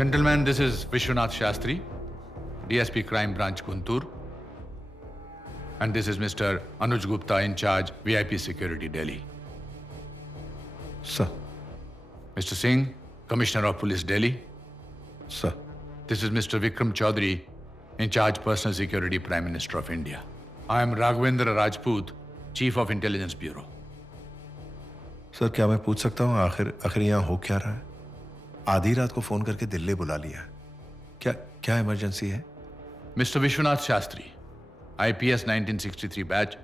Gentlemen, this is Vishwanath Shastri, DSP Crime Branch Guntur. And this is Mr. Anuj Gupta, in charge, VIP Security, Delhi. Sir. Mr. Singh, Commissioner of Police, Delhi. Sir. This is Mr. Vikram Chaudhary, in charge, Personal Security, Prime Minister of India. I am Raghavendra Rajput, Chief of Intelligence Bureau. Sir, क्या मैं पूछ सकता हूँ आखिर यहाँ हो क्या रहा है? आधी रात को फोन करके दिल्ली बुला लिया। क्या इमरजेंसी है? Mr. Vishwanath Shastri, IPS 1963 batch,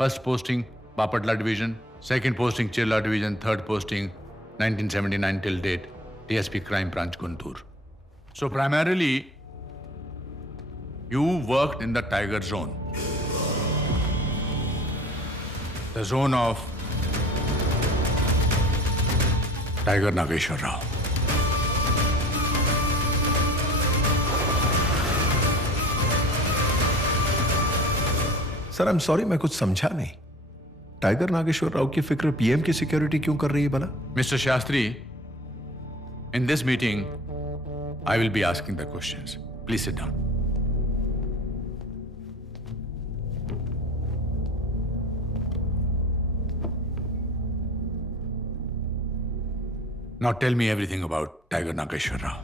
first posting Bapatla Division, second posting Chirla Division, third posting 1979 till date, DSP Crime Branch Guntur. So primarily, you worked in the Tiger Zone, the zone of Tiger Nageshwar Rao. Sir, I am sorry, मैं कुछ समझा नहीं। Tiger Nageshwar Rao की फिक्र PM की security क्यों कर रही है भला? Mr. Shastri, in this meeting, I will be asking the questions. Please sit down. Now tell me everything about Tiger Nageshwar Rao.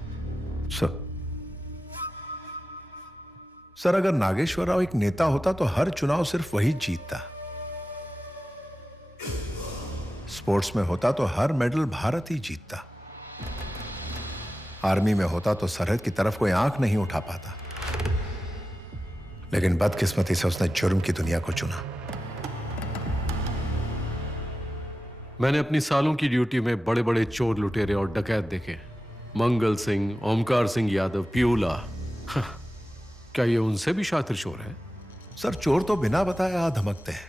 Sir, अगर नागेश्वर राव एक नेता होता तो हर चुनाव सिर्फ वही जीतता। स्पोर्ट्स में होता तो हर मेडल भारत ही जीतता। आर्मी में होता तो सरहद की तरफ कोई आंख नहीं उठा पाता। लेकिन बदकिस्मती से उसने जुर्म की दुनिया को चुना। मैंने अपनी सालों की ड्यूटी में बड़े बड़े चोर, लुटेरे और डकैत देखे। मंगल सिंह, ओमकार सिंह यादव, पियूला। क्या ये उनसे भी शातिर चोर है? सर, चोर तो बिना बताए आ धमकते हैं।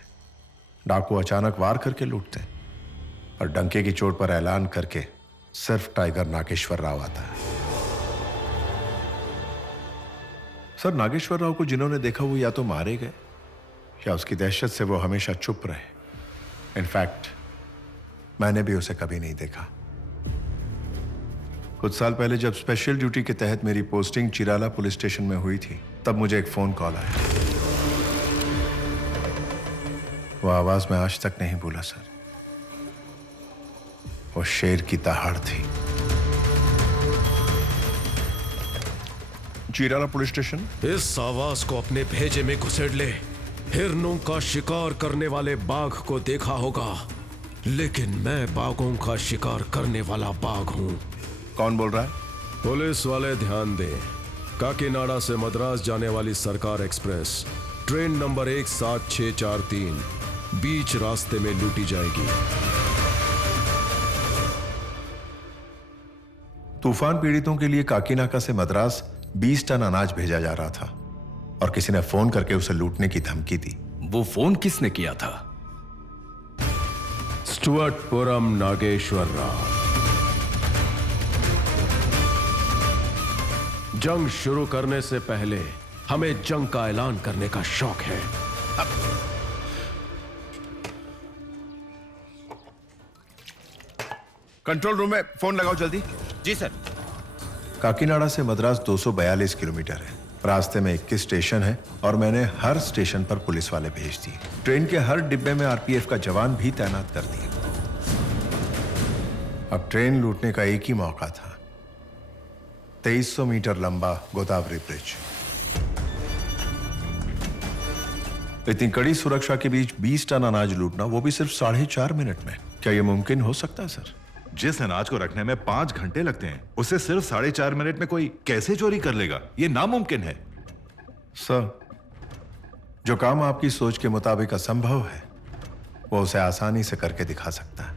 डाकू अचानक वार करके लूटते हैं और डंके की चोट पर ऐलान करके सिर्फ टाइगर नागेश्वर राव आता है। सर, नागेश्वर राव को जिन्होंने देखा वो या तो मारे गए या उसकी दहशत से वो हमेशा चुप रहे। इनफैक्ट मैंने भी उसे कभी नहीं देखा। कुछ साल पहले जब स्पेशल ड्यूटी के तहत मेरी पोस्टिंग चिराला पुलिस स्टेशन में हुई थी, तब मुझे एक फोन कॉल आया। वो आवाज मैं आज तक नहीं भूला सर। वो शेर की दहाड़ थी। Chirala police station. इस आवाज को अपने भेजे में घुसेड़ ले। हिरनों का शिकार करने वाले बाघ को देखा होगा, लेकिन मैं बाघों का शिकार करने वाला बाघ हूं। कौन बोल रहा है? पुलिस वाले ध्यान दें। काकीनाडा से मद्रास जाने वाली सरकार एक्सप्रेस ट्रेन नंबर 17643 बीच रास्ते में लूटी जाएगी। तूफान पीड़ितों के लिए काकीनाका से मद्रास 20 टन अनाज भेजा जा रहा था और किसी ने फोन करके उसे लूटने की धमकी दी। वो फोन किसने किया था? स्टुअर्टपुरम नागेश्वर राव। जंग शुरू करने से पहले हमें जंग का ऐलान करने का शौक है। कंट्रोल रूम में फोन लगाओ जल्दी। जी सर। काकीनाडा से मद्रास 242 किलोमीटर है। रास्ते में 21 स्टेशन है और मैंने हर स्टेशन पर पुलिस वाले भेज दिए। ट्रेन के हर डिब्बे में आरपीएफ का जवान भी तैनात कर दिया। अब ट्रेन लूटने का एक ही मौका था। 2300 मीटर लंबा गोदावरी ब्रिज। इतनी कड़ी सुरक्षा के बीच 20 टन अनाज लूटना, वो भी सिर्फ 4.5 मिनट में। क्या यह मुमकिन हो सकता है सर? जिस अनाज को रखने में 5 घंटे लगते हैं, उसे सिर्फ 4.5 मिनट में कोई कैसे चोरी कर लेगा? यह नामुमकिन है। सर, जो काम आपकी सोच के मुताबिक असंभव है, वो उसे आसानी से करके दिखा सकता है।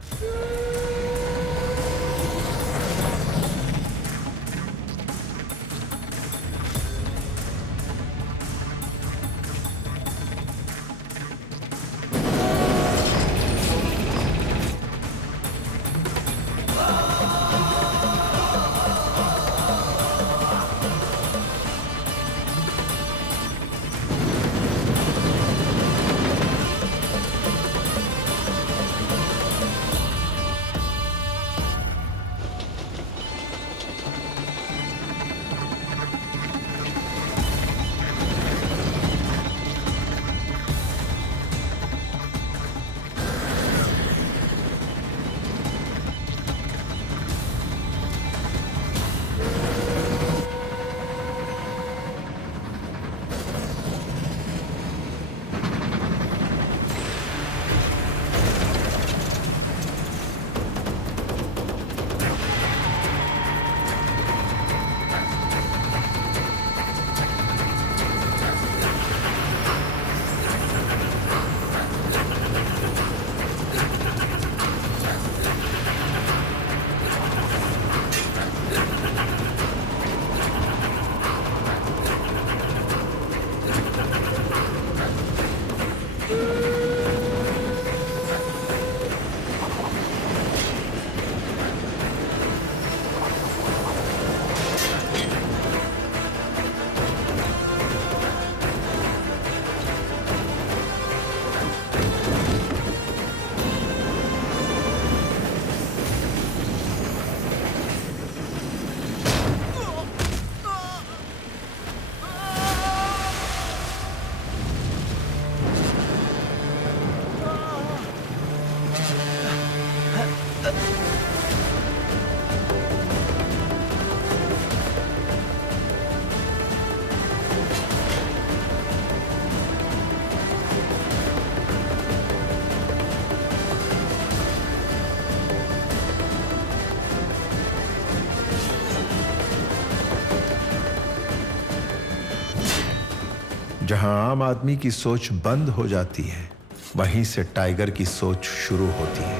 जहां आम आदमी की सोच बंद हो जाती है, वहीं से टाइगर की सोच शुरू होती है।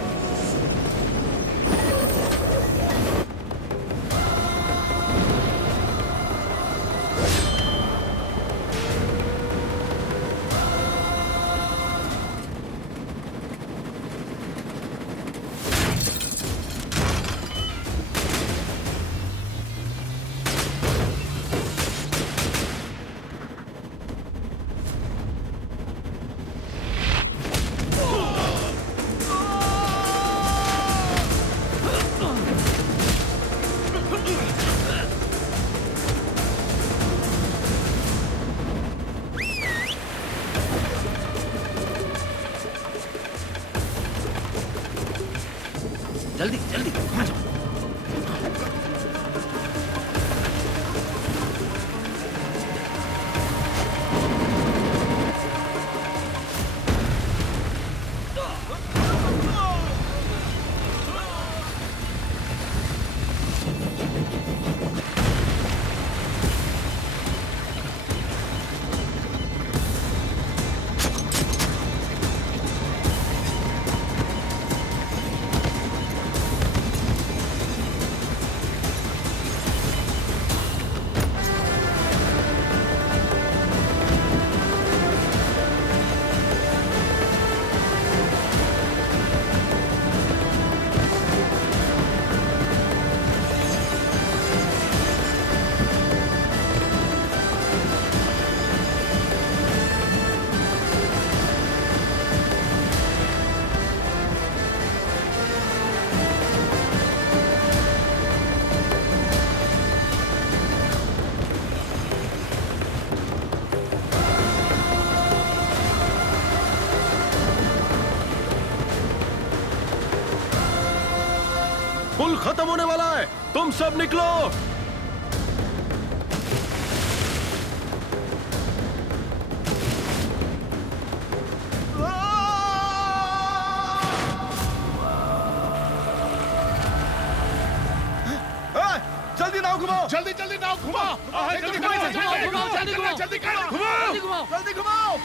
जल्दी जल्दी आ जाओ। पुल खत्म होने वाला है, तुम सब निकलो। जल्दी नाव घुमाओ, जल्दी जल्दी नाव घुमाओ, जल्दी घुमाओ, जल्दी घुमाओ, जल्दी घुमाओ, जल्दी घुमाओ, जल्दी घुमाओ।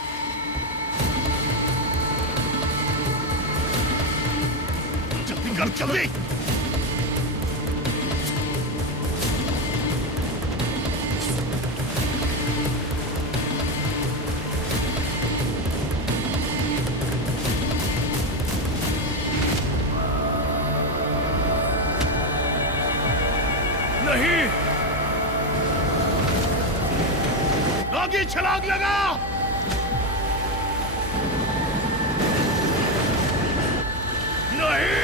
जल्दी कर, जल्दी। नहीं, आगे छलांग लगा। नहीं,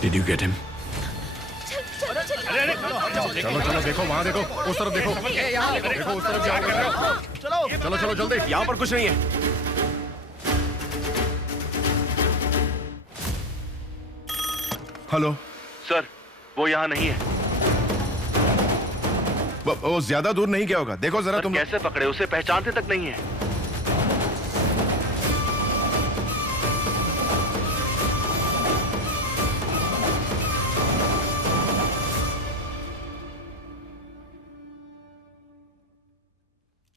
Did you get him? चलो चलो देखो, वहां देखो, उस तरफ देखो, देखो उस तरफ जाओ। चलो चलो जल्दी, यहाँ पर कुछ नहीं है। हेलो सर, वो यहाँ नहीं है। वो ज्यादा दूर नहीं गया होगा, देखो जरा सर, तुम। कैसे पकड़े उसे? पहचानते तक नहीं है।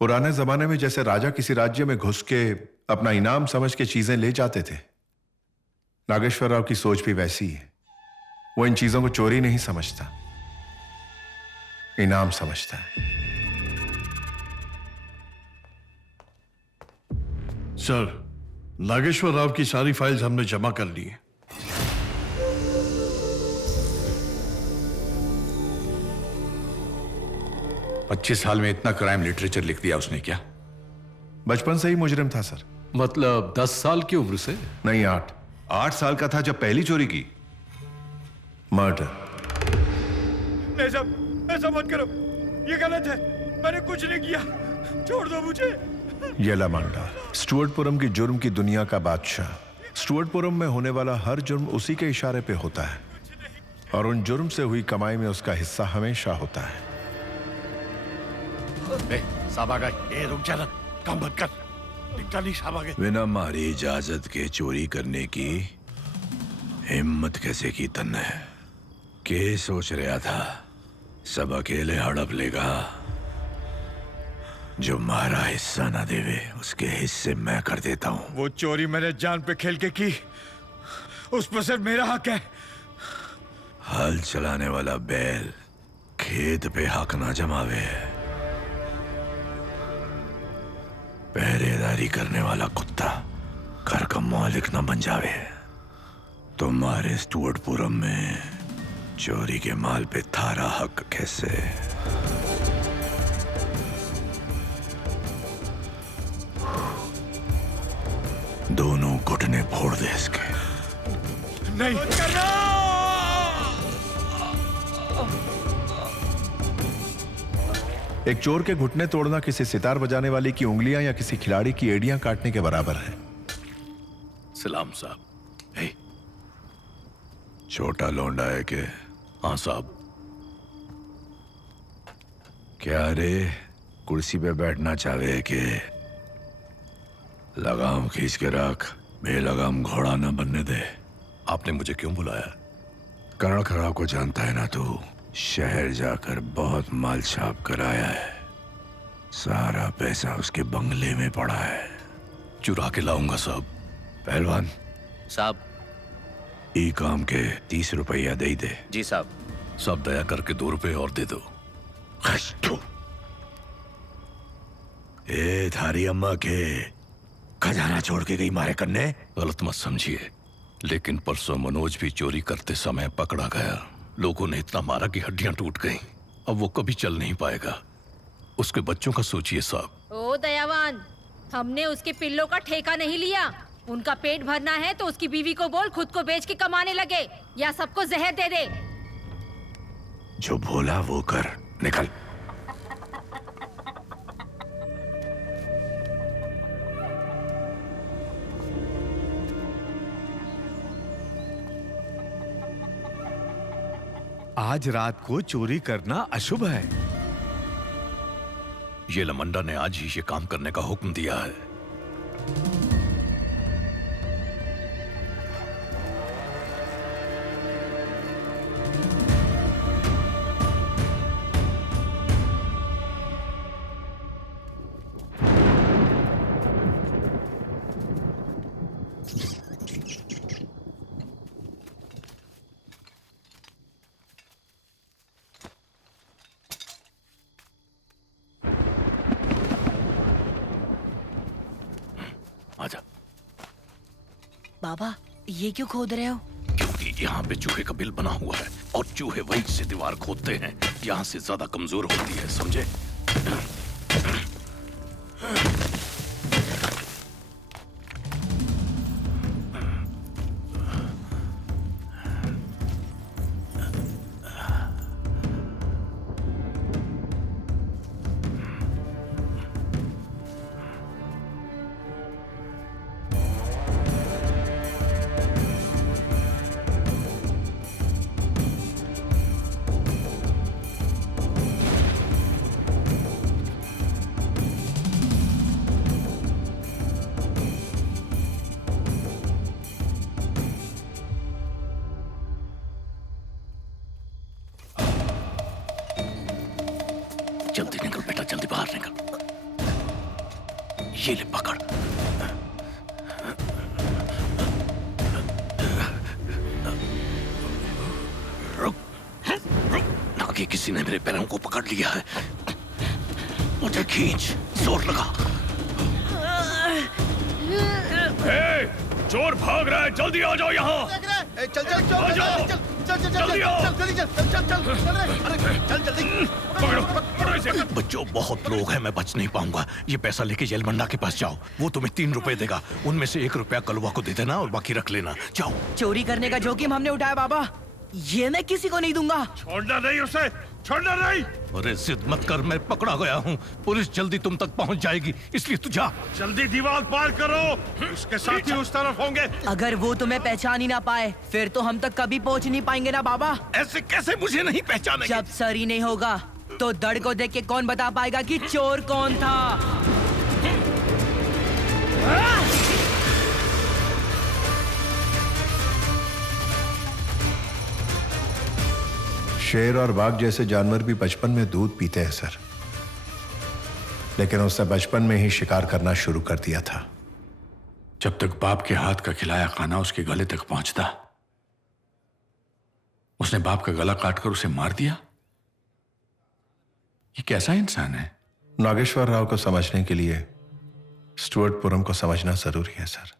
पुराने जमाने में जैसे राजा किसी राज्य में घुस के अपना इनाम समझ के चीजें ले जाते थे, नागेश्वर राव की सोच भी वैसी है। वो इन चीजों को चोरी नहीं समझता, इनाम समझता है। सर, नागेश्वर राव की सारी फाइल्स हमने जमा कर ली हैं। पच्चीस साल में इतना क्राइम लिटरेचर लिख दिया उसने क्या? बचपन से ही मुजरिम था सर। मतलब 10 साल की उम्र से? नहीं, 8। 8 साल का था जब पहली चोरी की। मर्डर। नहीं साहब, ऐसा मत करो, ये गलत है, मैंने कुछ नहीं किया, छोड़ दो मुझे। येलामांडा, स्टुअर्टपुरम की जुर्म की दुनिया का बादशाह। स्टुअर्टपुरम में होने वाला हर जुर्म उसी के इशारे पे होता है, और उन जुर्म से हुई कमाई में उसका हिस्सा हमेशा होता है। साहब आ गए। रुक जा, काम बंद कर। दिखता नहीं, साहब आ गए। बिना हमारी इजाजत के चोरी करने की हिम्मत कैसे की तन्ने? के सोच रहा था सब अकेले हड़प लेगा। जो मारा हिस्सा ना देवे उसके हिस्से मैं कर देता हूं। वो चोरी मैंने जान पे खेल के की, उस पर सिर्फ मेरा हक है। हल चलाने वाला बैल खेत पे हक ना जमावे। पहरेदारी करने वाला कुत्ता घर का मालिक ना बन जावे। तुम्हारे स्टुअर्टपुरम में चोरी के माल पे थारा हक कैसे? दोनों घुटने फोड़ दे इसके। नहीं करना। एक चोर के घुटने तोड़ना किसी सितार बजाने वाले की उंगलियां या किसी खिलाड़ी की एड़ियां काटने के बराबर है। सलाम साहब। हे, छोटा लौंडा है के? हाँ साहब। क्या रे, कुर्सी पे बैठना चाहे के? लगाम खींच के रख, बेलगाम घोड़ा ना बनने दे। आपने मुझे क्यों बुलाया? करण खराब को जानता है ना तू? शहर जाकर बहुत माल छाप कर आया है। सारा पैसा उसके बंगले में पड़ा है। चुरा के लाऊंगा साहब। पहलवान साहब। ई काम के 30 रुपया दे दे। जी साहब। सब दया करके 2 रुपए और दे दो। ए थारी अम्मा के खजाना छोड़ के गई मारे करने। गलत मत समझिए, लेकिन परसों मनोज भी चोरी करते समय पकड़ा गया। लोगों ने इतना मारा कि हड्डियां टूट गईं। अब वो कभी चल नहीं पाएगा। उसके बच्चों का सोचिए साहब। ओ दयावान, हमने उसके पिल्लों का ठेका नहीं लिया। उनका पेट भरना है तो उसकी बीवी को बोल खुद को बेच के कमाने लगे, या सबको जहर दे दे। जो बोला वो कर, निकल। आज रात को चोरी करना अशुभ है। ये लमंडा ने आज ही ये काम करने का हुक्म दिया है। आजा। बाबा, ये क्यों खोद रहे हो? क्योंकि यहाँ पे चूहे का बिल बना हुआ है और चूहे वहीं से दीवार खोदते हैं। यहाँ से ज्यादा कमजोर होती है, समझे? जल्दी निकल बेटा, जल्दी बाहर निकल। ये ले पकड़। रुक रुक, नागे किसी ने मेरे पैरों को पकड़ लिया है। मुझे खींच, जोर लगा। चोर भाग रहा है, जल्दी आ जाओ यहाँ। चल चल चल आ जाओ। जल्दी आओ। जल्दी चल चल चल चल जल्दी। पकड़ो पकड़ो इसे। बच्चों बहुत लोग हैं, मैं बच नहीं पाऊंगा। ये पैसा लेके येलमंडा के पास जाओ, वो तुम्हें 3 रुपए देगा। उनमें से 1 रुपया कलवा को दे देना और बाकी रख लेना। जाओ। चोरी करने का जोखिम हमने उठाया बाबा, ये मैं किसी को नहीं दूंगा। छोड़ना नहीं उसे, छोड़ना नहीं। अरे जिद मत कर, मैं पकड़ा गया हूँ। पुलिस जल्दी तुम तक पहुँच जाएगी, इसलिए तू जा। जल्दी दीवार पार करो, उसके साथी उस तरफ होंगे। अगर वो तुम्हें पहचान ही ना पाए फिर तो हम तक कभी पहुंच नहीं पाएंगे ना बाबा। ऐसे कैसे मुझे नहीं पहचानेंगे? जब सर ही नहीं होगा तो दड़ को देख के कौन बता पाएगा कि चोर कौन था? शेर और बाघ जैसे जानवर भी बचपन में दूध पीते हैं सर, लेकिन उसने बचपन में ही शिकार करना शुरू कर दिया था। जब तक बाप के हाथ का खिलाया खाना उसके गले तक पहुंचता, उसने बाप का गला काटकर उसे मार दिया। ये कैसा इंसान है? नागेश्वर राव को समझने के लिए स्टुअर्टपुरम को समझना जरूरी है सर।